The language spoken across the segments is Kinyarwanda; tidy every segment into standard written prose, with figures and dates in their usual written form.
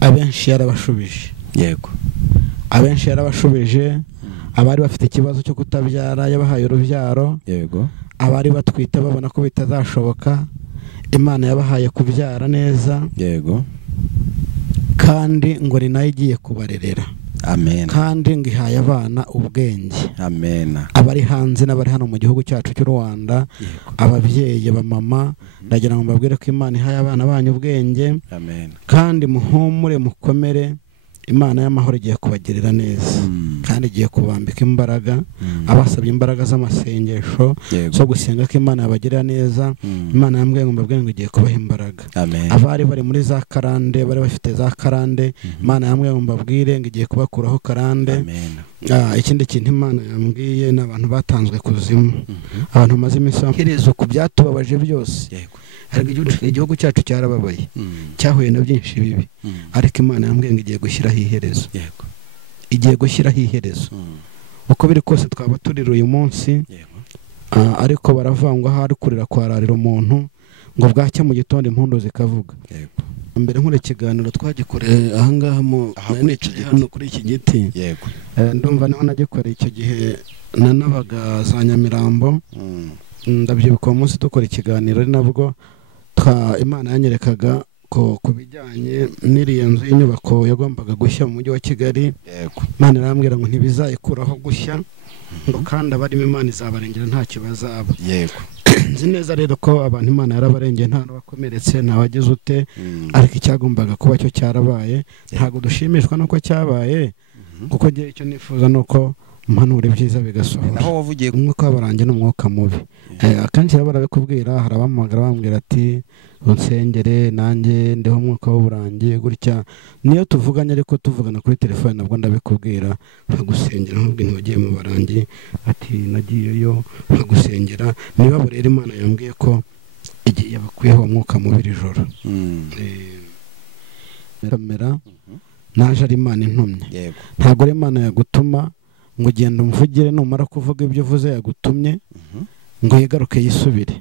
abenshi yarabashubije. Yego. Abenshi yarabashubije. Abari bafite ikibazo cyo kutabyara yabahaye urubyaro. Yego. Abari batwita babona ko bitazashoboka, Imana yabahaye kubyara neza. Yego. Kandi ngo ni nayo igiye kubarerera. Amen. Kandi ngo ihaye abana ubwenge. Amen. Abari hanze n'abari hano mu gihugu cyacu cy'u Rwanda, ababyeyi b'amama, ndagira ngo mbabwire ko Imana ihaye abana banyu ubwenge. Amen. Kandi muhumure mukomere, Imana y'amahoro igiye kubagirira neza. Kandi igiye kubambika imbaraga. Abasabye imbaraga z'amasengesho zo gusenga ko Imana yabagirira neza, Imana yambwiye ngo mbabwire ngo igiye kubaha imbaraga. Amen. Abari bari muri za karande, bari bafite za karande, Imana yambwiye ngo mbabwire ngo igiye kubakuraho karande. Amen. Ikindi kintu Imana yambwiye n'abantu batanzwe kuzimu, abantu bamaze iminsi baherezo ku byatubabaje byose. Yego. Igihugu cyacu cyarababaye, cyahuye na byinshi bibi, ariko Imana yambwiye ngo igiye gushyiraho iherezo. Yego. Igiye gushyiraho iherezo. Uko biri kose twaba turira uyu munsi, ariko baravangwa hari kurira kwararira umuntu ngo bwacya mu gitondo impundu zikavuga. Yego. Mbere nkure ikiganiro twagikoreye ahangaha hano kuri iki giti. Yego. Ndumva niho nagikoreye icyo gihe nanabaga za Nyamirambo. Ndabyibuka uwo munsi dukora ikiganiro ari nabwo Imana yanyerekaga ko kubijyanye n'iriya nzu y'inyubako yagombaga gushya mu mujyi wa Kigali. Yego. Imana irambwira ngo ntibizayikuraho gushya, ngo kandi abarimo Imana izabarengera ntacyo bazaba. Yego. Nzi neza rero ko abantu Imana yarabarengeye, nta n'abakomeretse, nta wagize ute, ariko icyagombaga kuba cyo cyarabaye. Ntabwo dushimishwa nuko cyabaye, kuko ngiye icyo nifuza nuko impanuro ibyiza bigasohora. Naho wavugiye umwuka w'abarangi n'umwuka mubi. Akenshi barabikubwira, hari abamuhamagara bambwira ati unsengere nanjye ndiho umwuka w'uburangi gutya. Niyo tuvuganye ariko tuvugana kuri telefone nabwo ndabikubwira, nkagusengera nkubwo ntiwagiye mu barangi, ati nagiyeyo nkagusengera. Niba rero Imana yambwiye ko igiye yabakuyeho umwuka mubi iri joro. Kamera naje ari Imana intumye. Yego. Ntabwo ari Imana yagutuma ngo ugenda umvugire, numara kuvuga ibyo uvuze yagutumye ngo yigaruke yisubire.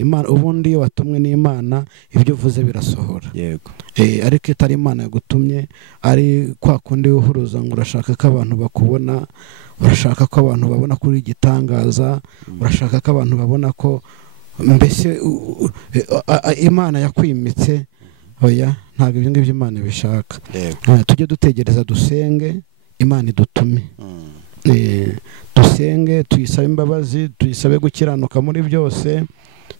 Imana ubundi iyo watumwe n'Imana ibyo uvuze birasohora. Yego. Ariko itari Imana yagutumye, ari kwa kundi uhuruza ngo urashaka ko abantu bakubona, urashaka ko abantu babona kuri igitangaza, urashaka ko abantu babona ko mbese Imana yakwimitse. Oya, ntabwo ibyo ngibyo Imana bishaka. Tujye dutegereza, dusenge Imana idutume. Dusenge, tuyisabe imbabazi, tuyisabe gukiranuka muri byose,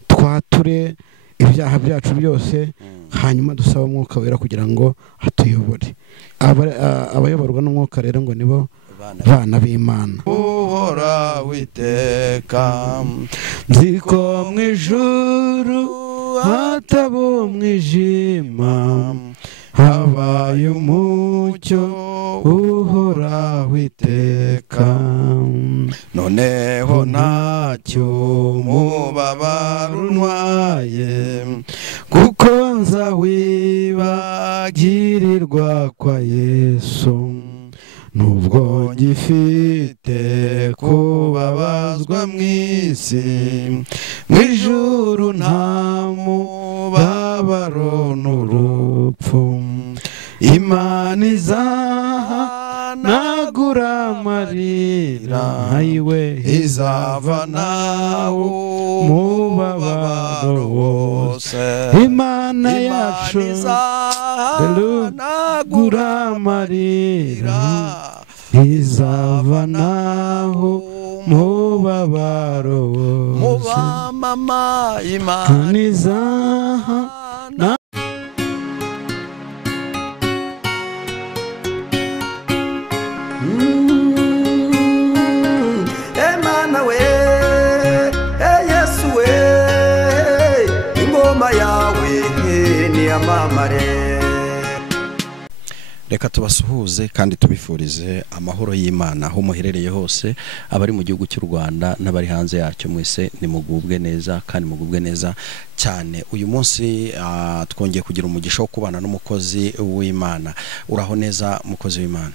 twature ibyaha byacu byose, hanyuma dusaba umwuka wera kugira ngo atuyobore. Abayoborwa n'umwuka rero ngo nibo bana b'Imana. Uhora witeka, nzi ko mu ijuru hataba umwijima, habaye umucyo uhora witeka. noneho ntacyo umubabaro untwaye, kuko nza wibagirirwa kwa Yesu. Nubwo ngifite kubabazwa mu isi, mu ijuru nta mubabaro n'urupfu. Imana izahanagura amarira, ayiwe izavanaho umubabaro wose. Imana yacu izahanagura amarira, izavanaho umubabaro wose. mubamama Imana izahana. Emana we, Yesu we, ingoma yawe ni amamare. Reka tubasuhuze kandi tubifurize amahoro y'Imana aho muherereye hose, abari mu gihugu cy'u Rwanda n'abari hanze yacyo, mwese nimugubwe neza kandi mugubwe neza cyane. Uyu munsi twongeye kugira umugisha wo kubana n'umukozi w'Imana. Uraho neza mukozi w'Imana?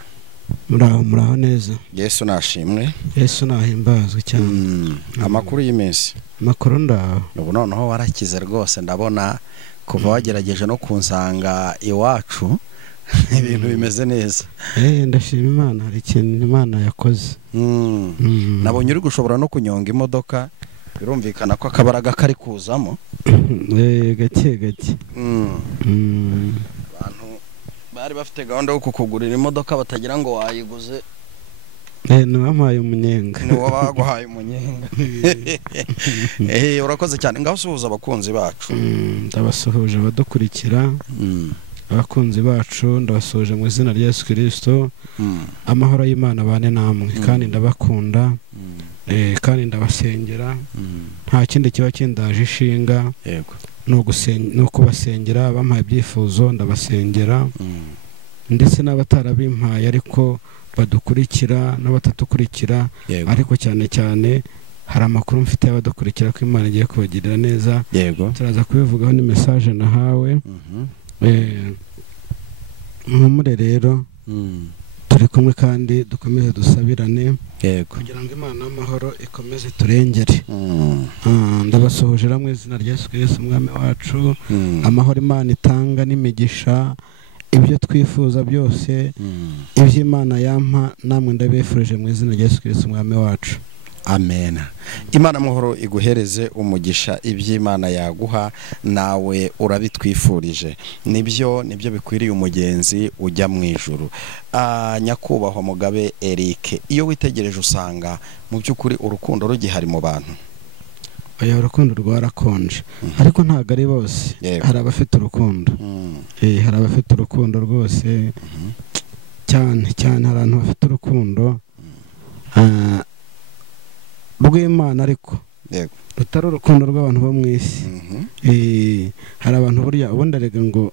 Muraho neza. Yesu nashimwe. Yesu nahimbazwe cyane. Amakuru y'iminsi? Makuru ndaho. Ubu noneho warakize rwose, ndabona kuva wagerageje no kunsanga iwacu ibintu bimeze neza. Ndashima Imana, hari ikintu Imana yakoze. Nabonye uri gushobora no kunyonga imodoka, birumvikana ko akabaraga kari kuzamo. Gake gake. Abantu bari bafite gahunda yo kukugurira imodoka batagira ngo wayiguze. Nabahaye umunyenga. Ni wabaguhaye umunyenga. Urakoze cyane. Ngaho suhuza abakunzi bacu. Ndabasuhuje abadukurikira. Abakunzi bacu ndabasuhuje mu izina rya Yesu Kristo. Amahoro y'Imana bane namwe kandi ndabakunda. Kandi ndabasengera. Nta kindi kiba kindaje ishinga. Yego. No kubasengera, bampaye ibyifuzo ndabasengera. Ndetse n'abatarabimpaye ariko badukurikira n'abatadukurikira, ariko cyane cyane hari amakuru mfite y'abadukurikira ko Imana igiye kubagirira neza. Yego. Turaza kubivugaho ni message nahawe. Mwumure rero turi kumwe kandi dukomeze dusabirane kugira ngo Imana y'amahoro ikomeze turengere. Ndabasuhuje mu izina rya Yesu Kristo umwami wacu. Amahoro Imana itanga n'imigisha, ibyo twifuza byose, ibyo Imana yampa namwe ndabifurije mu izina rya Yesu Kristo umwami wacu. Amen. Imana amahoro iguhereze umugisha, iby'Imana yaguha nawe urabitwifurije. Nibyo bikwiriye umugenzi ujya mu ijuru. Nyakubahwa Mugabe Eric, iyo witegereje usanga mu by'ukuri urukundo rugihari mu bantu. Urukundo rwarakonje, ariko ntago ari bose. Hari abafite urukundo. Hari abafite urukundo rwose cyane cyane, hari abantu bafite urukundo rw'Imana ariko rutari urukundo rw'abantu bo mu isi. Hari abantu burya ubundi arega ngo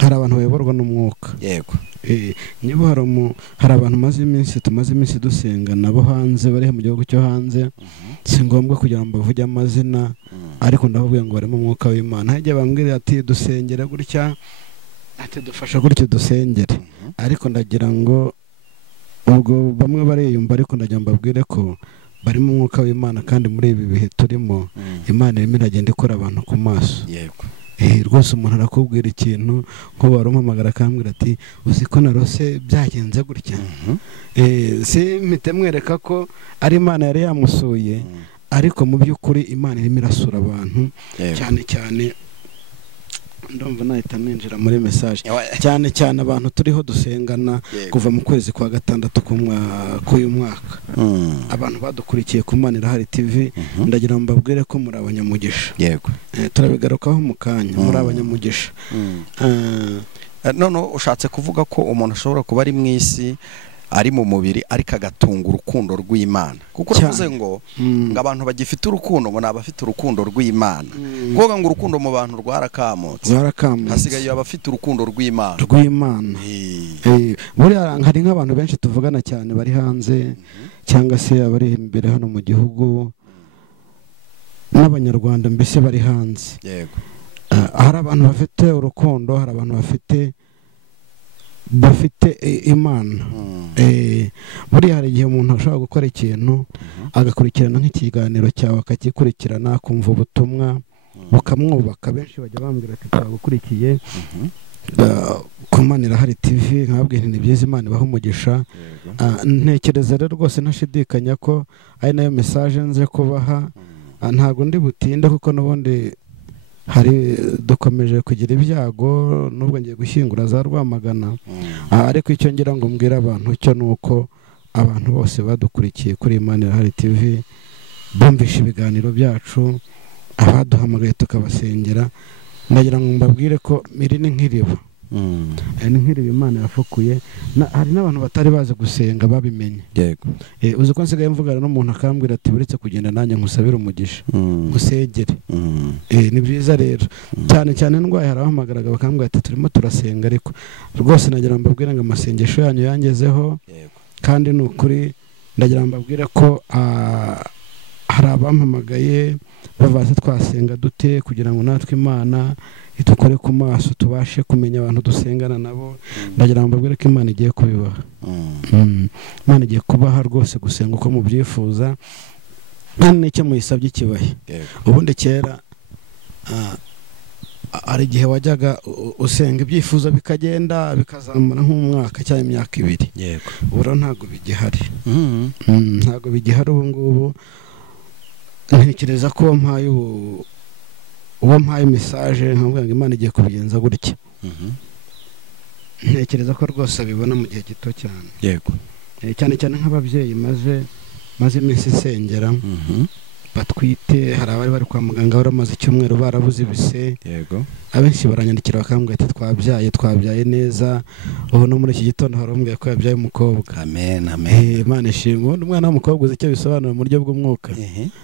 hari abantu bayoborwa n'umwuka. Yego. Niba hari abantu tumaze iminsi dusenga nabo hanze, bari mu gihugu cyo hanze. Si ngombwa kugira ngo bavuge amazina, ariko ndababwira ngo bari mu mwuka w'Imana. Hajya bambwira ati dusengere gutya, ati dufasha gutya dusengere. Ariko ndagira ngo ubwo bamwe bariyumva, ariko ndagira ngo mbabwire ko bari mu mwuka w'Imana, kandi muri ibi bihe turimo Imana irimo iragenda ikora abantu ku maso. Yego. Rwose umuntu arakubwira ikintu nko warumpamagara akambwira ati uzi ko narose byagenze gutya. Si mpite mwereka ko ari Imana yari yamusuye, ariko mu by'ukuri Imana irimo irasura abantu cyane cyane. Ndumva nahita ninjira muri message cyane cyane abantu turiho dusengana kuva mu kwezi kwa gatandatu k'uyu mwaka. Abantu badukurikiye ku Imana Irahari TV, ndagira ngo mbabwire ko muri abanyamugisha. Yego. Turabigarukaho mu kanya, muri abanyamugisha. None ushatse kuvuga ko umuntu ashobora kuba ari mu isi, ari mu mubiri, ariko agatunga urukundo rw'Imana. Kuko uravuze ngo abantu bagifite urukundo ngo nabafite urukundo rw'Imana. Kuvuga ngo urukundo mu bantu rwarakamutse. Hasigaye abafite urukundo rw'Imana. Buriya hari nk'abantu benshi tuvugana cyane bari hanze, cyangwa se abari imbere hano mu gihugu, n'abanyarwanda mbese bari hanze. Yego. Hari abantu bafite urukundo, hari abantu bafite Imana. Buriya hari igihe umuntu ashobora gukora ikintu agakurikirana nk'ikiganiro cyawe, akagikurikirana akumva ubutumwa bukamwubaka. Benshi bajya bambwira ati twagukurikiye ku Imana Irahari TV, nkababwira nti ni byiza, Imana ibaha umugisha. Ntekereza rero rwose ntashidikanya ko ari nayo message nze kubaha. Ntago ndi butinde kuko n'ubundi hari dukomeje kugira ibyago, nubwo ngiye gushyingura za Rwamagana. Ariko icyo ngira ngo mbwira abantu cyo nuko abantu bose badukurikiye kuri Imana Irahari TV bumvisha ibiganiro byacu, abaduhamagaye tukabasengera, ndagira ngo mbabwire ko miri ni nk'iriba. Ni nk'iriba Imana yafukuye. Hari n'abantu batari bazi gusenga babimenye. Yego. Uzi ko nsigaye mvugana n'umuntu akambwira ati buretse kugenda nanjye nkusabira umugisha gusengere. Ni byiza rero cyane cyane ndwaye, harabahamagaraga bakambwira ati turimo turasenga, ariko rwose nagira ngo mbabwire ngo amasengesho yanyu yangezeho. Kandi ni ukuri ndagira ngo mbabwire ko hari abampamagaye babaza twasenga dute kugira ngo natwe Imana itukore ku maso, tubashe kumenya abantu dusengana nabo. Ndagira ngo mbabwire ko Imana igiye kubibaha. Imana igiye kubaha rwose gusenga uko mubyifuza, kandi n'icyo muyisabye ikibahe. Ubundi kera hari igihe wajyaga usenga ibyifuzo bikagenda bikazamura nk'umwaka cyangwa imyaka 2. yego ubu rero ntabwo bigihari. Ntabwo bigihari ubu ngubu. Ntekereza ko uwo mpaye message nkavuga ngo Imana igiye kubigenza gutya. Ntekereza ko rwose abibona mu gihe gito cyane. yego cyane cyane nk'ababyeyi maze iminsi isengera batwite, hari abari bari kwa muganga baramaze icyumweru barabuze ibise. yego Abenshi baranyandikira bakambwira ati twabyaye neza. Ubu no muri iki gitondo harambwiye ko yabyaye umukobwa. amen amen. Imana ishimwe. Umwana w'umukobwa uzi icyo bisobanura mu buryo bw'umwuka.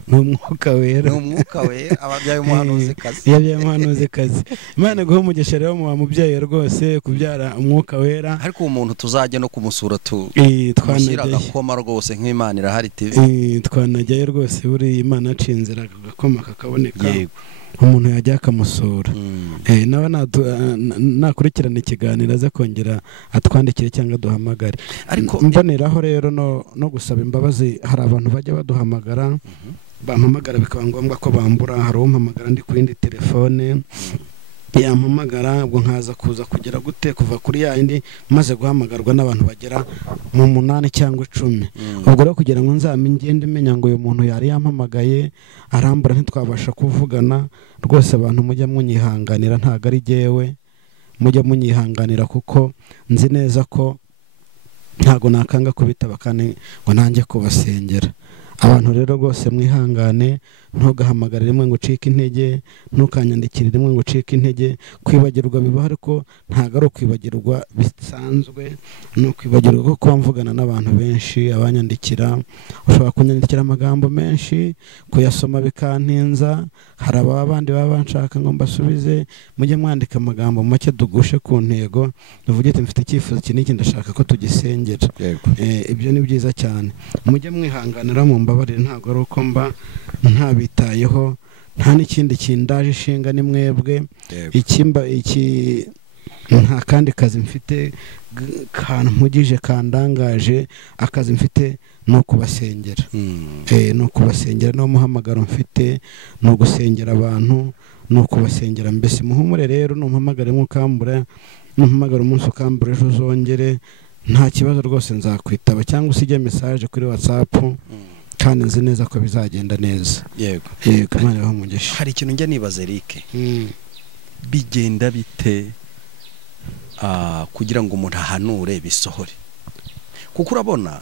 Ni umwuka wera. Ni umwuka wera ababyaye umuhanuzikazi. Yabyaye umuhanuzikazi. Imana guha umugisha rero mu mubyeyi rwose kubyara umwuka wera. Ariko umuntu tuzajya no kumusura twanajya agakoma rwose nk'Imana irahari TV. Twanajyayo rwose buri Imana acinzira agakoma kakaboneka. Yego. Umuntu yajya akamusura. Nawe nakurikirana ikiganiro aze kongera atwandikire cyangwa duhamagare. Ariko mboneraho rero no gusaba imbabazi. Hari abantu bajya baduhamagara bampamagara bikaba ngombwa ko bambura. Hari umpamagara ndi kuri indi telefone yampamagara ubwo nkaza kugera gute kuva kuri yindi maze guhamagarwa n'abantu bagera mu 8 cyangwa 10. Ubwo rero kugira ngo ngende menya ngo uyu muntu yari yampamagaye arambura ntitwabasha kuvugana. Rwose abantu mujya munyihanganira, ntago ari jewe, mujya munyihanganira kuko nzi neza ko ntago nakanga kubitaba kandi ngo nanjye kubasengera. Abantu rero rwose mwihangane, ntugahamagare rimwe ngo ucike intege, ntukanyandikire rimwe ngo ucike intege. Kwibagirwa bibaho ariko ntago ari ukwibagirwa bisanzwe, no kwibagirwa ko mvugana n'abantu benshi abanyandikira. Ushobora kunyandikira amagambo menshi kuyasoma bikantinza. Hari abandi baba banshaka ngo mbasubize. Mujye mwandika amagambo make dugushe ku ntego, uvuge ati mfite icyifuzo kiniki ndashaka ko tugisengera. Ibyo ni byiza cyane. Mujye mwihanganira mu mbabarire, ntago ari uko mba ntabitayeho, nta n'ikindi kindaje ishinga ni mwebwe. Nta kandi kazi mfite kampugije kandangaje. Akazi mfite no kubasengera. No kubasengera no muhamagaro mfite no gusengera abantu, no kubasengera. Mbese muhumure rero numpamagare nk'ukambura, numpamagara umunsi ukambura ejo uzongere, nta kibazo rwose nzakwitaba cyangwa usige message kuri WhatsApp. Kandi nzi neza ko bizagenda neza. Yego. Imana yamugisha. Hari ikintu njya nibaza Eric. Bigenda bite kugira ngo umuntu ahanure bisohore? Kuko urabona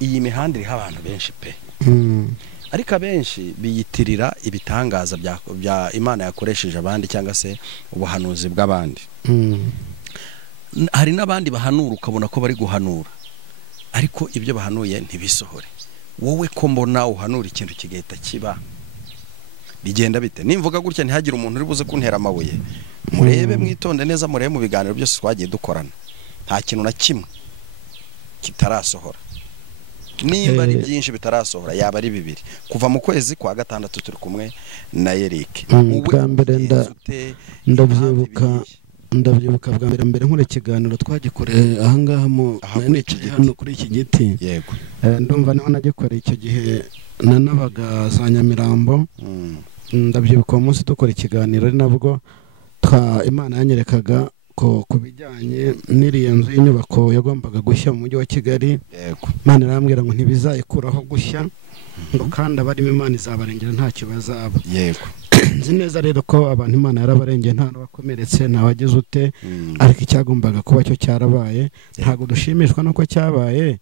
iyi mihanda iriho abantu benshi pe. Ariko abenshi biyitirira ibitangaza bya Imana yakoresheje abandi cyangwa se ubuhanuzi bw'abandi. Hari n'abandi bahanura ukabona ko bari guhanura, ariko ibyo bahanuye ntibisohore. Wowe ko mbona uhanura ikintu kigahita kiba, bigenda bite? Nimvuga gutya ntihagire umuntu uri buze kuntera amabuye. Murebe mwitonde neza, murebe mu biganiro byose twagiye dukorana, nta kintu na kimwe kitarasohora. Nimba ari byinshi bitarasohora yaba ari 2 kuva mu kwezi kwa 6 turi kumwe na Eric. Ubwa mbere ndabyibuka bwa mbere nkore ikiganiro twagikoreye ahangaha hano kuri iki giti. Yego. Ndumva naho nagikoreye icyo gihe nanabaga za Nyamirambo. Ndabyibuka uwo munsi dukora ikiganiro ari nabwo Imana yanyerekaga ko kubijyanye n'iriya nzu y'inyubako yagombaga gushya mu mujyi wa Kigali. Yego. Imana irambwira ngo ntibizayikuraho gushya, ngo kandi abarimo Imana izabarengera ntacyo bazaba. Yego. Nzi neza rero ko abantu Imana yarabarengeye, nta n'abakomeretse, nta wagize ute. Ariko icyagombaga kuba cyo cyarabaye. Ntago dushimishwa nuko cyabaye,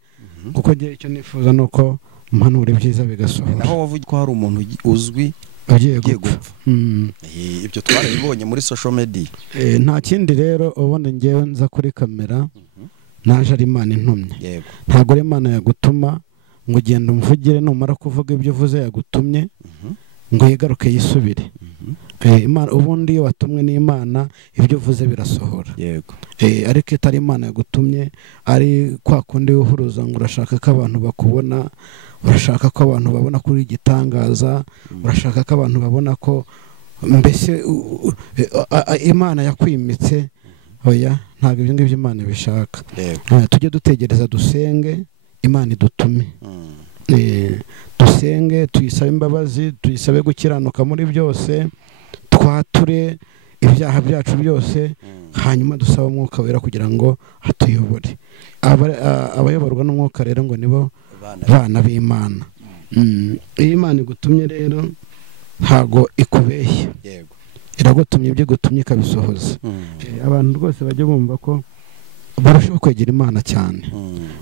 kuko gihe icyo nifuza nuko mpanura ibyiza bigasohora. Naho wavuga ko hari umuntu uzwi agiye gupfa. Ibyo twarabibonye muri social media. Nta kindi rero ubone ngewe nza kuri kamera naje ari Imana intumye. Yego. Ntago ari Imana yagutuma ngo ugende umvugire, numara kuvuga ibyo uvuze yagutumye ngo yigaruke yisubire. Imana ubundi iyo watumwe n'Imana ibyo uvuze birasohora. Yego. Ariko itari Imana yagutumye, ari kwa kundi uhuruza ngo urashaka ko abantu bakubona, urashaka ko abantu babona kuri igitangaza, urashaka ko abantu babona ko mbese Imana yakwimitse. Oya, ntabwo ibyo ngibyo Imana bishaka. Tujye dutegereza, dusenge Imana idutume. Dusenge, tuyisabe imbabazi, tuyisabe gukiranuka muri byose, twature ibyaha byacu byose, hanyuma dusaba umwuka wera kugira ngo atuyobore. Abayoborwa n'umwuka rero ngo nibo bana b'Imana. Iyo Imana igutumye rero ntago ikubeshya, iragutumye ibyo igutumye ikabisohoza. Abantu rwose bajya bumva ko barushaho kwegera Imana cyane,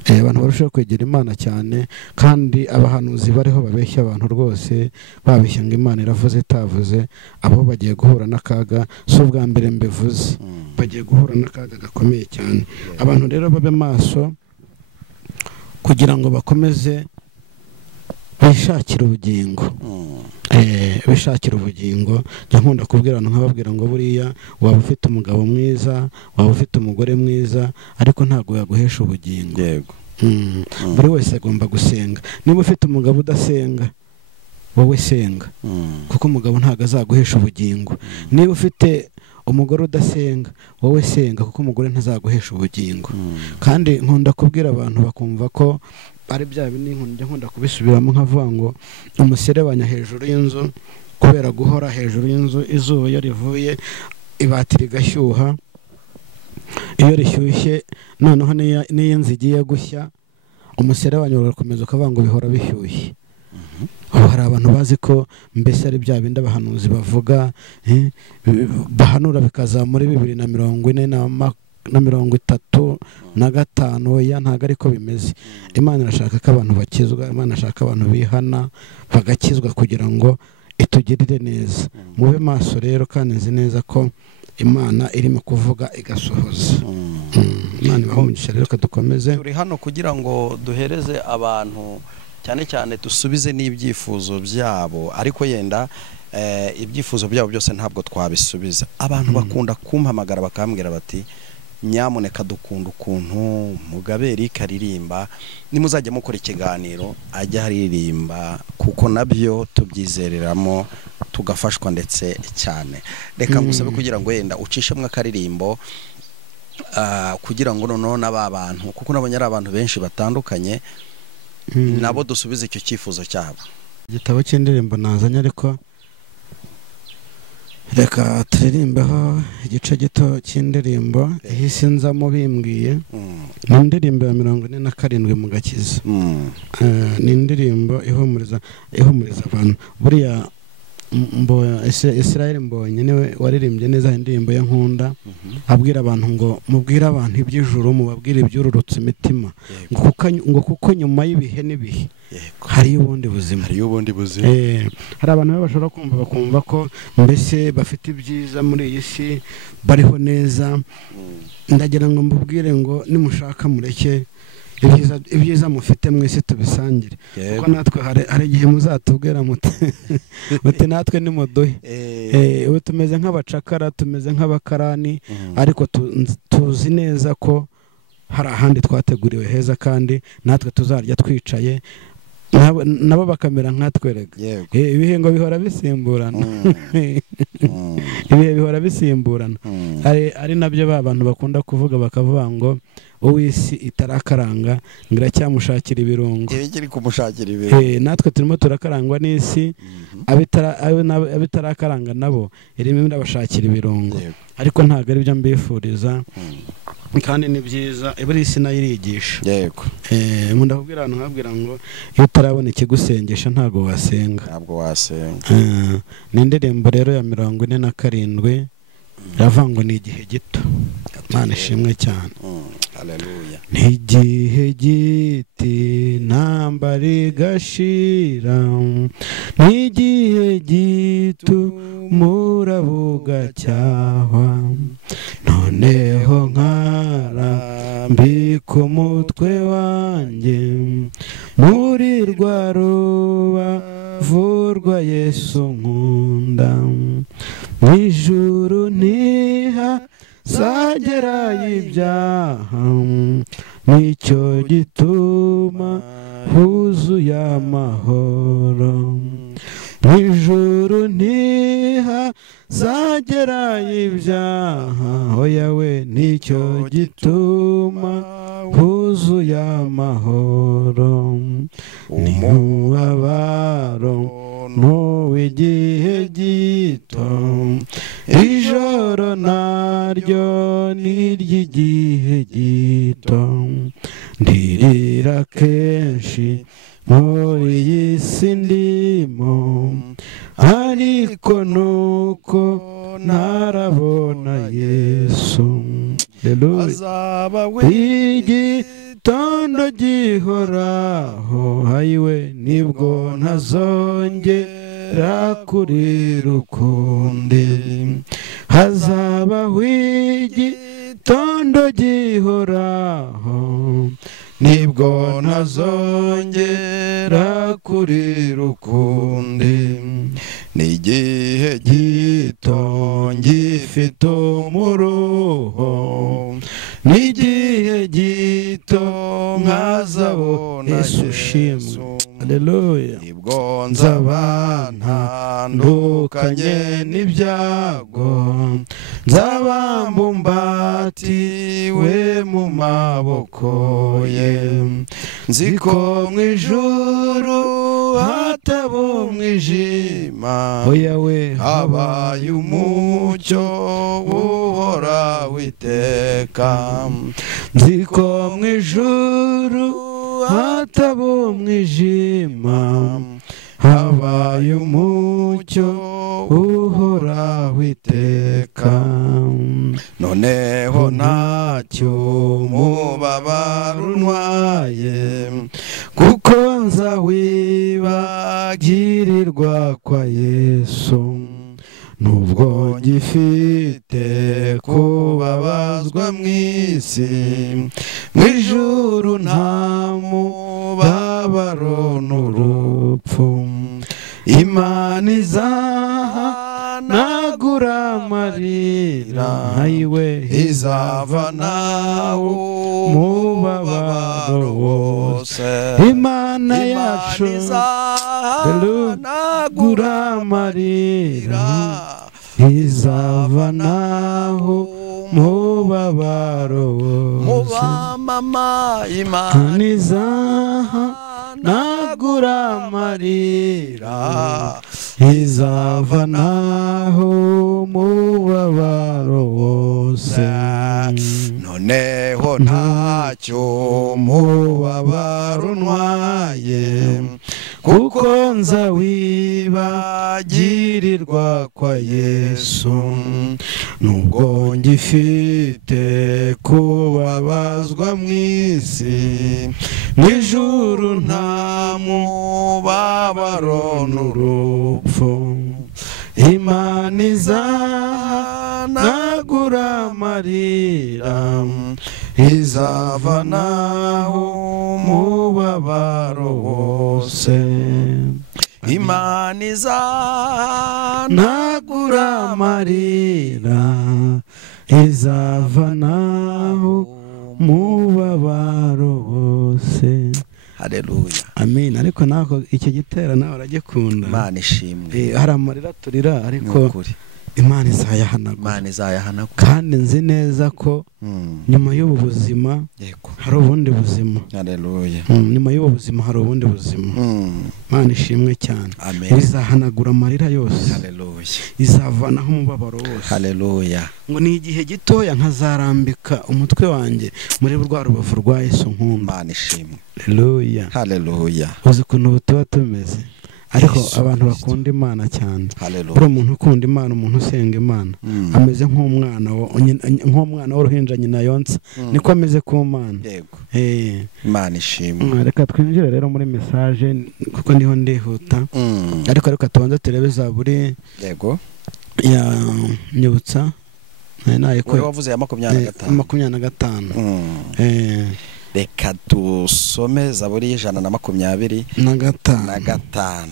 abantu barushaho kwegera Imana cyane, kandi abahanuzi bariho babeshya abantu rwose, babeshya ngo Imana iravuze itavuze, abo bagiye guhura n'akaga. Si ubwa mbere mbivuze, bagiye guhura n'akaga gakomeye cyane. Abantu rero babe maso kugira ngo bakomeze bishakira ubugingo, bishakira ubugingo. Njya nkunda kubwira abantu nkababwira ngo buriya waba ufite umugabo mwiza, waba ufite umugore mwiza, ariko ntabwo yaguhesha ubugingo. Buri wese agomba gusenga. Niba ufite umugabo udasenga, wowe senga, kuko umugabo ntabwo azaguhesha ubugingo. Niba ufite umugore udasenga, wowe senga, kuko umugore ntazaguhesha ubugingo. Kandi nkunda kubwira abantu bakumva ko ari bya bindi nkunda kubisubiramo nkavuga ngo umuserebanya hejuru y'inzu, kubera guhora hejuru y'inzu, izuba iyo rivuye ibati rigashyuha, iyo rishyushye noneho n'iyo inzu igiye gushya, umuserebanya urakomeza ukavuga ngo bihora bishyushye. Ubu hari abantu bazi ko mbese ari bya bindi abahanuzi bavuga, bahanura bikaza muri 2040 na 35. Oya, ntabwo ariko bimeze. Imana irashaka ko abantu bakizwa, Imana irashaka abantu bihana bagakizwa kugira ngo itugirire neza. Mube maso rero, kandi nzi neza ko Imana irimo kuvuga igasohoza. Imana ibahumugisha rero, kadukomeze. Turi hano kugira ngo duhereze abantu cyane cyane dusubize n'ibyifuzo byabo, ariko yenda ibyifuzo byabo byose ntabwo twabisubiza. Abantu bakunda kumpamagara bakambwira bati nyamuneka dukunda ukuntu Mugabe Eric aririmba, nimuzajya mukora ikiganiro ajya aririmba, kuko nabyo tubyizereramo tugafashwa ndetse cyane. Reka ngusabe kugira ngo yenda ucishemwe akaririmbo, kugira ngo noneho n'aba bantu, kuko nabonye ari abantu benshi batandukanye, nabo dusubize icyo cyifuzo cyabo. Igitabo cy'indirimbo nazanye, ariko reka turirimbeho igice gito cy'indirimbo ihise nzamo bimbwiye. Ni indirimbo ya 47 mu Gakiza. Ni indirimbo ihumuriza abantu. Buriya Israel Mbonyi niwe waririmbye neza indirimbo ya nkunda, abwira abantu ngo mubwire abantu iby'ijuru, mubabwire ibyururutse imitima, ngo kuko nyuma y'ibihe n'ibihe hari ubundi buzima. Hari abantu bashobora kumva bakumva ko mbese bafite ibyiza muri iyi si, bariho neza. Ndagira ngo mbubwire ngo nimushaka mureke ibyiza mufite mwese tubisangire, kuko natwe hari igihe muzatubwira muti natwe nimuduhe. Ubu tumeze nk'abacakara, tumeze nk'abakarani, ariko tuzi neza ko hari ahandi twateguriwe heza, kandi natwe tuzarya twicaye, nabo bakamera nkatwereka. Ibihe ngo bihora bisimburana, ibihe bihora bisimburana. Ari nabyo ba bantu bakunda kuvuga bakavuga ngo uw'isi itarakaranga ngo iracyamushakira ibirungo. Natwe turimo turakarangwa n'isi, abitarakaranga nabo irimo irabashakira ibirungo, ariko ntabwo ari byo mbifuriza, kandi ni byiza. Buri isi nayo irigisha. Nkunda kubwira abantu nkabwira ngo iyo utarabona ikigusengesha ntabwo wasenga. Ni indirimbo rero ya 47, iravuga ngo ni igihe gito. Imana ishimwe cyane. Haleluya. Ni igihe giti ntambara igashira, ni igihe gito murabuga cyahwa, noneho nkarambika umutwe wanjye muri rwa rubavu rwa Yesu nkunda, mu ijuru ntihazagera ibyaha, nicyo gituma huzuye amahoro, mu ijuru ntihazagera ibyaha, oya we nicyo gituma huzuye amahoro, ni umubabaro n'uw'igihe gito, ijoro ijoro naryo ni iry'igihe gito ndirira kenshi muri iyi si ndimo ariko nuko ntarabona Yesu azaba igitondo gihoraho hayiwe nibwo ntazongera kurira ukundi hazabaho igitondo gihoraho nibwo ntazongera kurira ukundi n'igihe gito ngifite umuruho n'igihe gito nkazabona Yesu ushimwe haleluya nibwo nzaba ntandukanye n'ibyago nzaba mbumbatiwe mu maboko ye nziko mu ijuru hataba umwijima oya we habaye umucyo uhoraho iteka nziko mu ijuru hataba umwijima habaye umucyo uhoraho iteka noneho ntacyo umubabaro untwaye kuko nzawibagirirwa kwa Yesu nubwo ngifite kubabazwa mu isi mu ijuru nta mubabaro n'urupfu Imana izahanagura amarira hayiwe izavanaho umubabaro wose Imana yacu izahanagura amarira izavanaho umubabaro wose Imana izahanagura amarira izavanaho umubabaro wose noneho ntacyo umubabaro untwaye kuko nzawibagirirwa kwa Yesu nubwo ngifite kubabazwa mu isi mu ijuru nta mubabaro n'urupfu Imana izahanagura amarira izavanaho umubabaro wose Imana izahanagura amarira izavanaho umubabaro wose haleluya amen ariko nako icyo gitera nawe aragikunda Imana ishimwe hari amarira turira ariko Imana izayahanagura kandi nzi neza ko nyuma y'ubu buzima hari ubundi buzima haleluya nyuma y'ubu buzima hari ubundi buzima Imana ishimwe cyane izahanagura amarira yose haleluya izavanaho umubabaro wose haleluya ngo ni igihe gitoya nkazarambika umutwe wanjye muri rwa rubavu rwa Yesu nkunda Imana ishimwe haleluya haleluya uzi ukuntu butuba tumeze ariko abantu bakunda Imana cyane buri umuntu ukunda Imana umuntu usenga Imana ameze nk'umwana w'uruhinja nyina yonsa niko ameze ku Mana yego Imana ishimwe reka twinjire rero muri message kuko niho ndihuta ariko reka tubanze turebe Zaburi yego ya Nyibutsa naye ko wavuze ya 25 reka dusome Zaburi y'125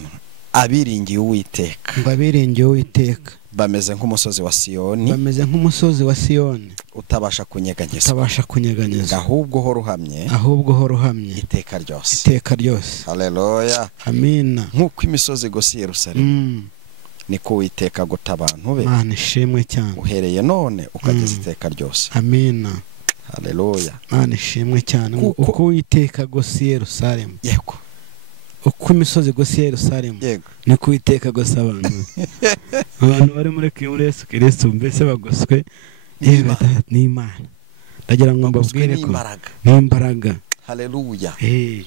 abiringiye Uwiteka ngo abiringiye Uwiteka bameze nk'umusozi wa Siyoni utabasha kunyeganyeza ahubwo ho ruhamye iteka ryose haleluya amina nk'uko imisozi igose Yerusalemu niko Uwiteka guta abantu be Imana ishimwe cyane uhereye none ukageza iteka ryose amina haleluya Imana ishimwe cyane uko Uwiteka gose Yerusalemu yego uko imisozi gose Yerusalemu yego niko Uwiteka gose abantu abantu bari muri Yesu Kristo mbese bagoswe n'Imana. Ndagira ngo mbabwire ko n'imbaraga. Haleluya.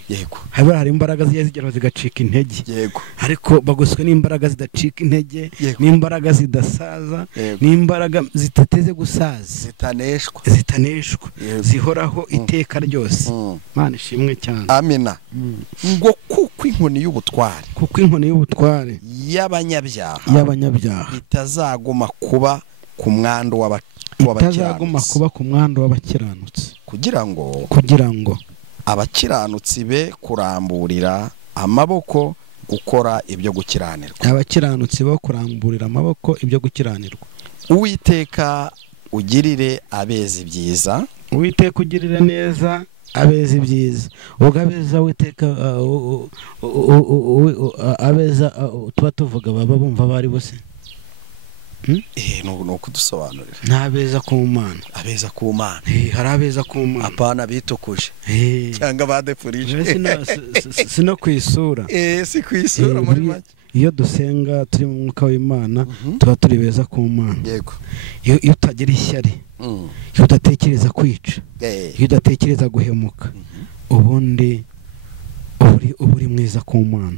Yego. Hari imbaraga zigera zigacika intege. Yego. Ariko bagoswe n'imbaraga zidacika intege, n'imbaraga zidasaza, n'imbaraga zitateze gusaza, zitaneshwa, zihoraho iteka ryose. Mana ishimwe cyane. Amina. Ngo kuko inkoni y'ubutware y'abanyabyaha itazaguma kuba ku mwando w'abakiranutsi, kugira ngo abakiranutsi be kuramburira amaboko gukora ibyo gukiranirwa. Uwiteka ugirire abeza ibyiza. Uwiteka ugirire neza abeza ibyiza. Ubwo Uwiteka abeza tuba tuvuga baba bumva bari bose. Nuko dusobanurira. Ntabeza ku Mana. Abeza ku Mana. Hari abeza ku Mana. Apana bitukuje. Cyangwa badefurije. Sino kwisura. Si kwisura muri make. Iyo dusenga turi mu mwuka w'Imana tuba turi beza ku Mana. Yego. Iyo utagira ishyari. Iyo udatekereza kwica. Iyo udatekereza guhemuka. Ubundi uri mwiza ku Mana.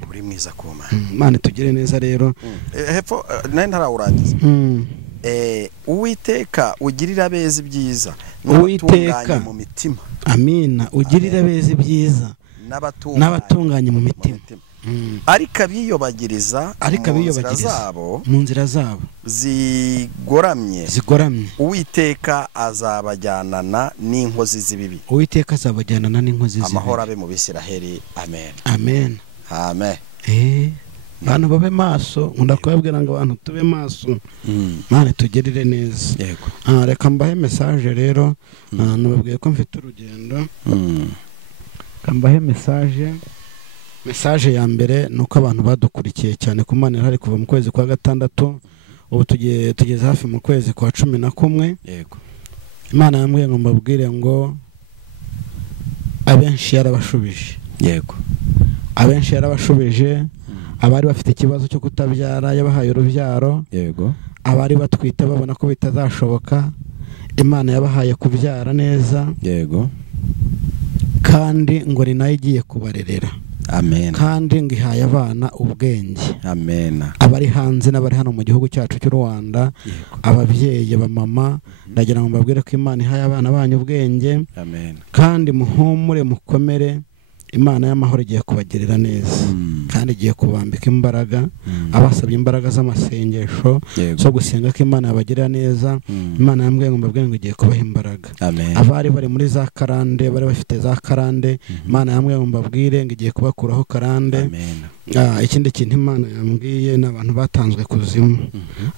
Mana tugire neza rero. Hepfo nari ntarawurangiza. Uwiteka ugirira abeza ibyiza n'abatunganye mu mitima. Amina. Ugirira abeza ibyiza n'abatunganye mu mitima. Ariko abiyobagiriza mu nzira zabo zigoramye. Uwiteka azabajyanana n'inkozi z'ibibi. Amahoro abe mu Bisiraheli. Amen. Abantu babe maso. Nkunda kubabwira ngo abantu tube maso. Mana tugirire neza. Reka mbahe message rero. Nababwiye ko mfite urugendo. Kambahe message ya mbere nuko abantu badukurikiye cyane ku Mana hari kuva mu kwezi kwa gatandatu. Ubu tugeze hafi mu kwezi kwa 11. Yego. Imana yambwiye ngo mbabwire ngo abenshi yarabashubije. Yego. Abenshi yarabashubije. Abari bafite ikibazo cyo kutabyara yabahaye urubyaro. Yego. Abari batwite babona ko bitazashoboka, Imana yabahaye kubyara neza. Yego. Kandi ngo ni nayo igiye kubarerera. Amen. Kandi ngo ihaye abana ubwenge. Amen. Abari hanze n'abari hano mu gihugu cyacu cy'u Rwanda, ababyeyi bamama, ndagira ngo mbabwire ko Imana ihaye abana banyu ubwenge. Amen. Kandi muhumure mukomere, Imana y'amahoro igiye kubagirira neza. Kandi igiye kubambika imbaraga. Abasabye imbaraga z'amasengesho zo gusenga ko Imana yabagirira neza. Imana yambwiye ngo mbabwire ngo igiye kubaha imbaraga. Abari bari muri za karande, bari bafite za karande, Imana yambwiye ngo mbabwire ngo igiye kubakuraho karande. Ikindi kintu Imana yambwiye n'abantu batanzwe kuzimu.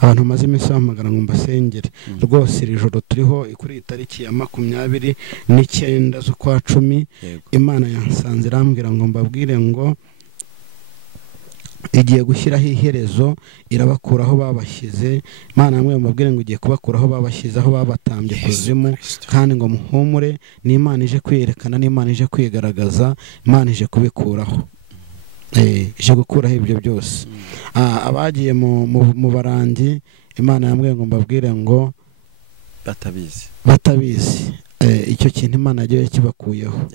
Abantu maze iminsi bahamagara ngo mbasengere. Rwose iri joro turiho kuri itariki ya 29 z'ukwa 10. Imana yansanze irambwira ngo mbabwire ngo igiye gushyiraho iherezo, irabakuraho babashyize. Imana yamwe mbabwire ngo igiye kubakuraho babashyize aho babatambye kuzimu. Kandi ngo muhumure, ni Imana ije kwiyerekana, ni Imana ije kwigaragaza, Imana ije kubikuraho. Ije gukuraho ibyo byose. Abagiye mu barangi, Imana yambwiye ngo mbabwire ngo batabizi. Icyo kintu Imana yagiye kibakuyeho.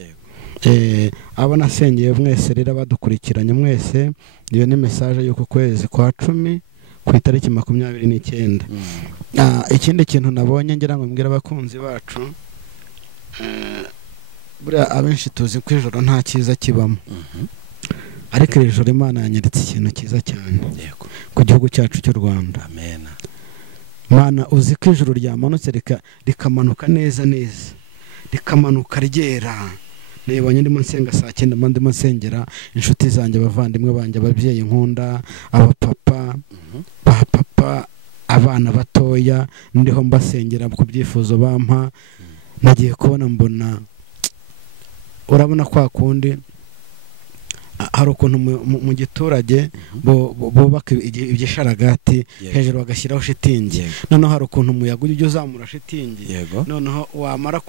Abo nasengeye mwese rero badukurikiranye mwese, iyo ni message y'uko kwezi kwa 10 ku itariki 29. Ikindi kintu nabonye ngira ngo mbwira abakunzi bacu, buriya abenshi tuzi ko ijoro nta cyiza kibamo. Ariko iri joro Imana yanyeretse ikintu cyiza cyane ku gihugu cyacu cy'u Rwanda. Amen. Mana uzi ko ijoro ryamanutse rikamanuka neza, rikamanuka ryera. Nebonye ndimo nsenga saa 9 ndimo nsengera inshuti zanjye, bavandimwe banjye, ababyeyi nkunda, abapapa, papa, abana batoya, ndiho mbasengera ku byifuzo bampa. Nagiye kubona mbona, urabona kwa kundi hari ukuntu mu giturage bubaka ibyisharagati hejuru bagashyiraho shitingi, noneho hari ukuntu umuyaga ujya uzamura shitingi, noneho wamara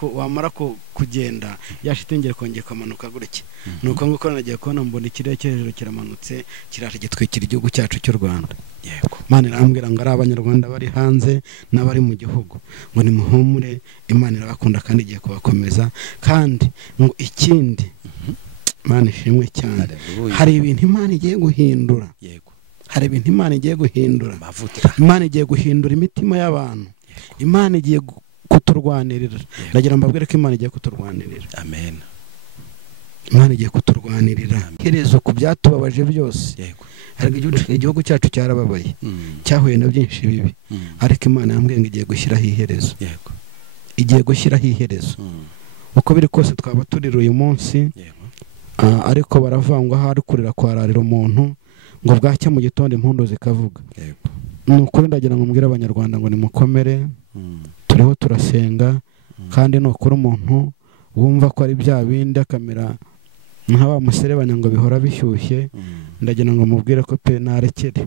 kugenda ya shitingi ikongera ikamanuka gutya. nuko nguko nagiye kubona mbona ikirere cyo hejuru kiramanutse kiraje gitwikira igihugu cyacu cy'u Rwanda. Imana irambwira ngo ari abanyarwanda bari hanze n'abari mu gihugu ngo nimuhumure, Imana irabakunda kandi igiye kubakomeza. kandi ngo ikindi Imana ishimwe cyane, hari ibintu Imana igiye guhindura, hari ibintu Imana igiye guhindura, Imana igiye guhindura imitima y'abantu, Imana igiye kuturwanirira. Ndagira mbabwire ko Imana igiye kuturwanirira. Amen. Imana igiye kuturwanirira herezo ku byatubabaje byose. Igihugu cyacu cyarababaye, cyahuye na byinshi bibi, ariko Imana yambwiye ngo igiye gushyiraho iherezo, igiye gushyiraho iherezo. uko biri kose twaba turira uyu munsi, ariko baravangwa hari kurira kwararira umuntu ngo bwacya mu gitondo impundu zikavuga. Nukuri ndagira ngo mbwire abanyarwanda ngo nimukomere, turiho turasenga, kandi nukuri umuntu wumva ko ari bya bindi akamera nk'aba muserebanya ngo bihora bishyushye, ndagira ngo mubwire ko pe narekere,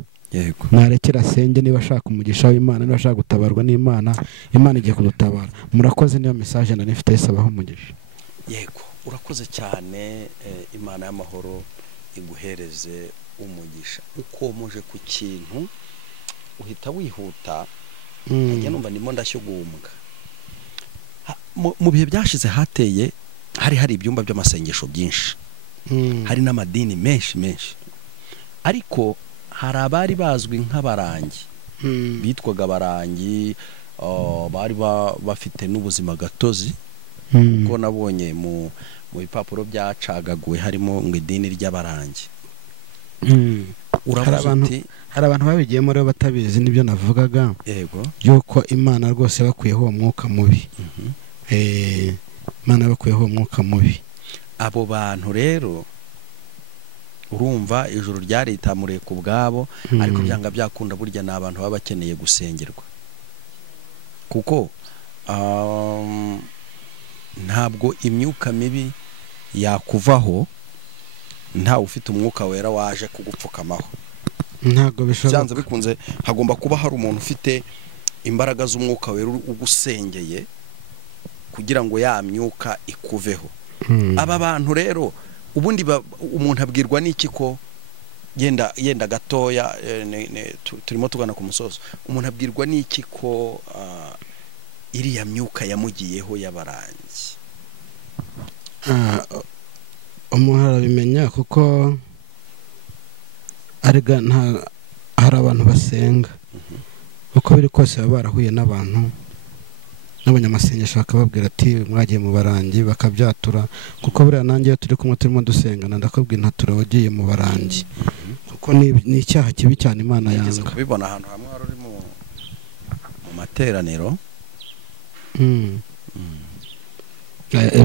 narekera asenge niba ashaka umugisha w'Imana, niba ashaka gutabarwa n'Imana, Imana igiye kudutabara. Murakoze, niyo message nari mfite isabaho umugisha. Yego, urakoze cyane. Imana y'amahoro iguhereze umugisha. Uko muje ku kintu uhita wihuta, njye numva ndimo ndashyugumbwa. Mu bihe byashize hateye hari ibyumba by'amasengesho byinshi, hari n'amadini menshi, ariko hari abari bazwi nk'abarangi, bitwaga abarangi, bari bafite n'ubuzima gatozi, kuko nabonye mu bipapuro byacagaguwe harimo ngo idini ry'abarangi. Hari abantu babigiyemo rero batabizi nibyo navugaga, yuko Imana rwose bakuyeho uwo mwuka mubi. Imana bakuyeho umwuka mubi. Abo bantu rero urumva ijuru ryaritamuriye ku bwabo, ariko byanga byakunda burya ni abantu baba bakeneye gusengerwa, kuko ntabwo imyuka mibi yakuvaho ntawe ufite umwuka wera waje kugupfukamaho. Ntabwo bishoboka. Byanze bikunze hagomba kuba hari umuntu ufite imbaraga z'umwuka wera ugusengeye kugira ngo ya myuka ikuveho. Aba bantu rero ubundi umuntu abwirwa n'iki ko yenda gatoya, turimo tugana ku musozo, umuntu abwirwa n'iki ko iriya myuka yamugiyeho y'abarangi? Umuntu arabimenya kuko hari abantu basenga, uko biri kose baba barahuye n'abanyamasengesho bakababwira ati mwagiye mu barangi, bakabyatura. Kuko buriya nanjye iyo turi kumwe turimo dusengana ndakubwira ntatura wagiye mu barangi, kuko ni icyaha kibi cyane Imana yanga. Kubibona ahantu hamwe wari uri mu materaniro.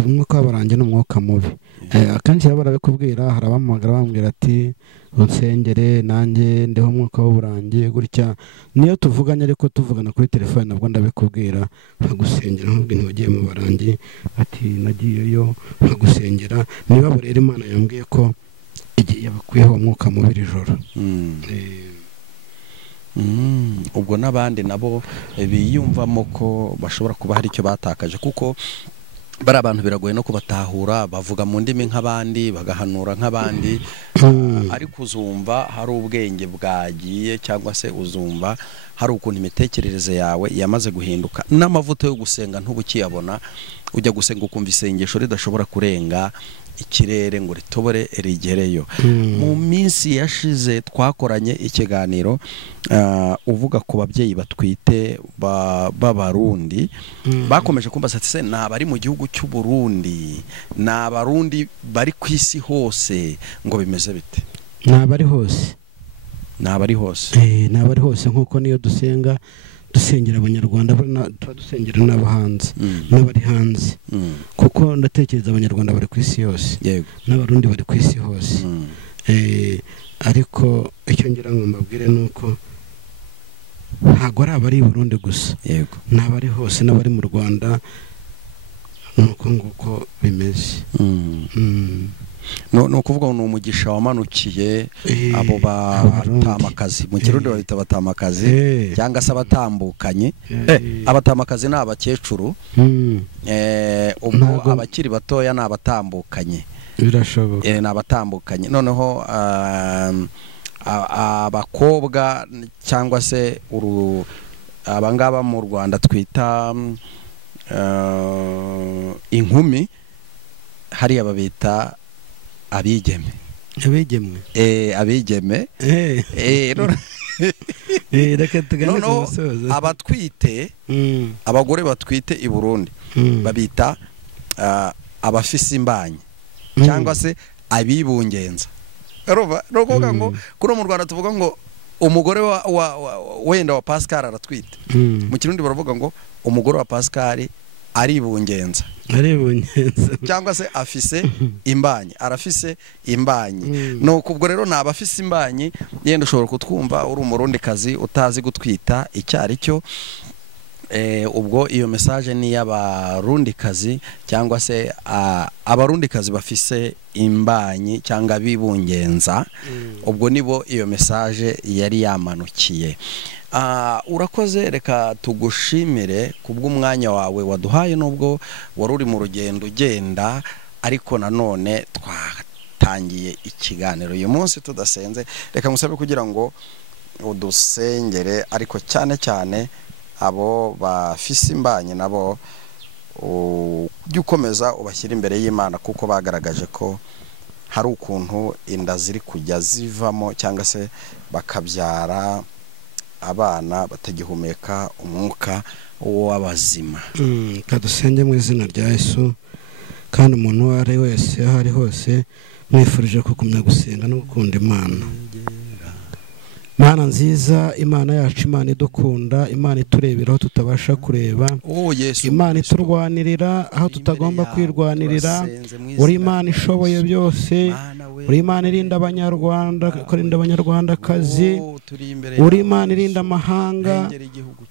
Umwuka w'abarangi n'umwuka mubi. Akenshi barabikubwira, hari abamagara bambwira ati unsengere nanjye ndeho umwuka w'uburangi gutya. Niyo tuvuganye ariko tuvugana kuri telefone nabwo ndabikubwira, nkagusengera nkubwira ntiwagiye mu barangi, ati nagiyeyo nkagusengera. Niba rero Imana yambwiye ko igiye yabakuyeho umwuka mubi iri joro. Ubwo n'abandi nabo biyumvamo ko bashobora kuba hari icyo batakaje, kuko bari abantu biragoye no kubatahura, bavuga mu ndimi nk'abandi, bagahanura nk'abandi, ariko uzumva hari ubwenge bwagiye, cyangwa se uzumva hari ukuntu imitekerereze yawe yamaze guhinduka. N'amavuta yo gusenga ntubukiyabona, ujya gusenga ukumva isengesho ridashobora kurenga ikirere ngo ritobore rigereyo. Mu minsi yashize twakoranye ikiganiro uvuga ku babyeyi batwite b'abarundi, bakomeje kumbaza ati se nabari mu gihugu cy'u Burundi, n'abarundi bari ku isi hose ngo bimeze bite? Nabari hose, nabari hose, nabari hose. Nkuko niyo dusengera abanyarwanda, tuba dusengera n'abahanzi n'abari hanze, kuko ndatekereza abanyarwanda bari ku isi yose, n'abarundi bari ku isi hose. Ariko icyo ngira ngo mbabwire nuko ntabwo ari abari i Burundi gusa, n'abari hose, n'abari mu Rwanda, nuko nguko bimeze. no kuvuga ngo ni umugisha wamanukiye abo batamakazi mu kirundi babita batamakazi cyangwa se abatambukanye. Abatamakazi ni abakecuru, ubwo abakiri batoya ni abatambukanye, birashoboka ni abatambukanye. Noneho abakobwa cyangwa se abangaba mu Rwanda twita inkumi, hariya babita abigeme. Abigeme reka tugane ku musozo. Abatwite, abagore batwite i Burundi babita abafise imbanyi cyangwa se abibungenza. Rokoga ngo kuri mu Rwanda tuvuga ngo umugore wenda wa Pascal aratwite, mu Kirundi baravuga ngo umugore wa Pascal aribungenza cyangwa se afise imbanyi, arafise imbanyi. No kubwo rero nabafise imbanyi, yenda ushobora kutwumva uri umurundi kazi utazi gutwita icyari cyo. Ubwo iyo message ni y'abarundi kazi cyangwa se abarundi kazi bafise imbanyi cyangwa bibungenza, ubwo nibo iyo message yari yamanukiye. Urakoze, reka tugushimire kubw'umwanya wawe waduhaye, nubwo wari uri mu rugendo ugenda, ariko nanone twatangiye ikiganiro uyu munsi tudasenze. Reka musabe kugira ngo udusengere, ariko cyane cyane abo bafise imbanyi nabo ujye ukomeza ubashyira imbere y'Imana, kuko bagaragaje ko hari ukuntu inda ziri kujya zivamo cyangwa se bakabyara abana batagihumeka umwuka w'abazima. Kadusenge mu izina rya Yesu, kandi umuntu uwo ari wese aho ari hose mwifurije kugumya gusenga no gukunda Imana. Mana nziza, Imana yacu, Imana idukunda, Imana iturebera aho tutabasha kureba, Imana iturwanirira aho tutagomba kwirwanirira. Uri Imana ishoboye byose, uri Imana irinda Abanyarwanda, ikarinda Abanyarwandakazi, uri Imana irinda amahanga,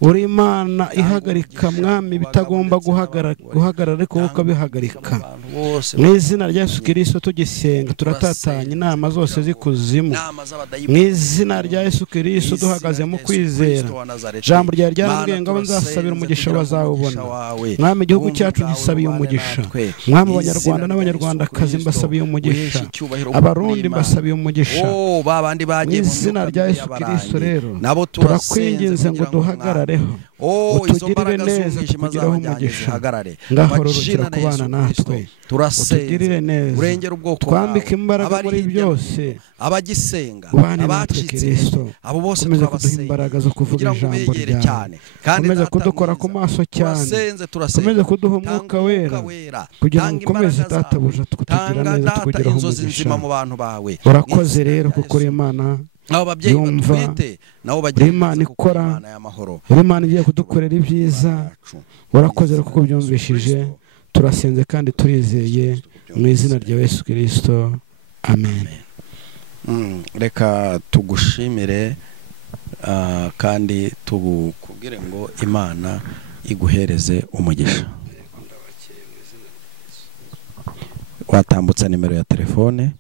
uri Imana ihagarika mwami bitagomba guhagarara ariko wowe ukabihagarika. Mu izina rya Yesu Kristo tugisenga, turatatanya inama zose zikuzimu. Mu izina rya Yesu Kristo duhagaze mu kwizera, jambo rya ryarambwiye ngo nzasabira umugisha bazawubona. Mwami igihugu cyacu gisabiye umugisha, mwami Abanyarwanda n'Abanyarwandakazi mbasabiye umugisha, Abarundi mbasabiye umugisha. Mu izina rya Yesu Kristo rero turakwinginze ngo duhagarareho, utugirire neza, tukugiraho umugisha, ngahororokera kubana natwe, utugirire neza, twambike imbaraga muri byose, abagisenga, abacitse, abo bose komeza kuduha imbaraga zo kuvuga ijambo ryawe, komeza kudukora ku maso cyane, komeza kuduha umwuka wera, kugira ngo ukomeze databuja kutugira neza, tukugiraho umugisha. Urakoze rero kuko uri Imana yumva, uri Imana ikora, uri Imana igiye kudukorera ibyiza. Urakoze rero kuko byumvishije, turasenze kandi turizeye mu izina rya Yesu Kristo, amen. Reka tugushimire kandi tugubwire ngo Imana iguhereze umugisha. Watambutsa nimero ya telefone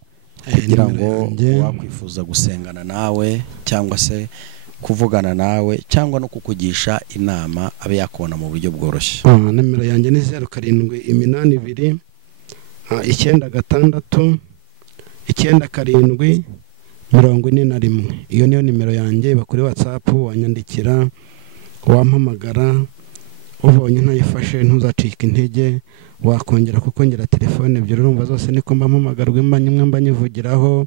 kugira ngo wakwifuza gusengana nawe cyangwa se kuvugana nawe cyangwa no kukugisha inama abe yakubona mu buryo bworoshye. Nimero yanjye ni 0782 9 6 9 iyo niyo nimero yanjye. Bakuri WhatsApp wanyandikira, wampamagara, ubonye ntayifashe ntuzacika intege, wakongera kukongera telefone. Ibyo urumva zose niko mpamagarwa, imbanyi imwe mbanyivugiraho,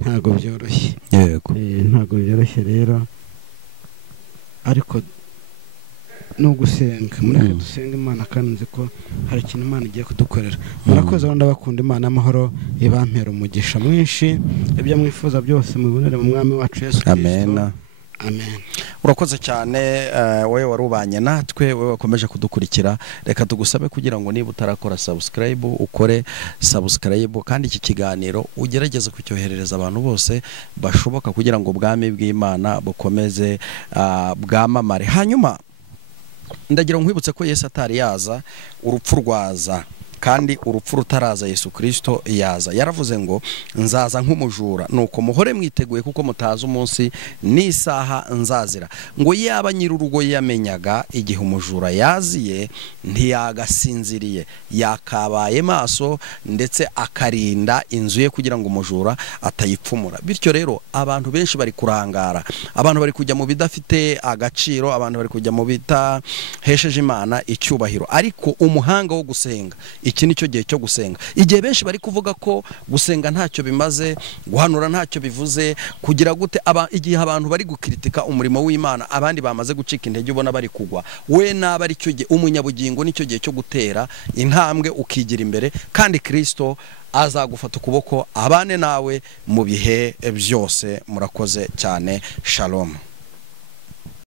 ntago byoroshye. Yego, ntago byoroshye rero, ariko no gusenga, mureke dusenga Imana kandi nzi ko hari ikintu Imana igiye kudukorera. Murakoze, ndabakunda. Imana amahoro ibampera umugisha mwinshi, ibyo mwifuza byose mubonere mu mwami wacu Yesu Kristo. Amen. Amen. Urakoze cyane wowe warubanye natwe, wowe wakomeje kudukurikira. Reka tugusabe kugira ngo niba utarakora subscribe ukore subscribe, kandi iki kiganiro ugerageze kucyoherereza abantu bose bashoboka kugira ngo ubwami bw'Imana bukomeze bwamamare. Hanyuma ndagira nkwibutse ko Yesu atari yaza urupfu rwaza, kandi urupfu rutaraza Yesu Kristo yaza. Yaravuze ngo nzaza nk'umujura, nuko muhore mwiteguye kuko mutazi umunsi n'isaha nzazira. Ngo yaba nyir'urugo yamenyaga igihe umujura yaziye ntiyagasinziriye, yakabaye maso ndetse akarinda inzu ye kugira ngo umujura atayipfumura. Bityo rero abantu benshi bari kurangara, abantu bari kujya mu bidafite agaciro, abantu bari kujya mu bitahesheje Imana icyubahiro. Ariko umuhanga wo gusenga, iki nicyo gihe cyo gusenga. Igihe benshi bari kuvuga ko gusenga ntacyo bimaze, guhanura ntacyo bivuze, kugira gute, igihe abantu bari gukritika umurimo w'Imana, abandi bamaze gucika intege ubona bari kugwa, we naba ari cyo gihe umunyabugingo, nicyo gihe cyo gutera intambwe ukigira imbere, kandi Kristo azagufata ukuboko abane nawe mu bihe byose. Murakoze cyane. Shalom.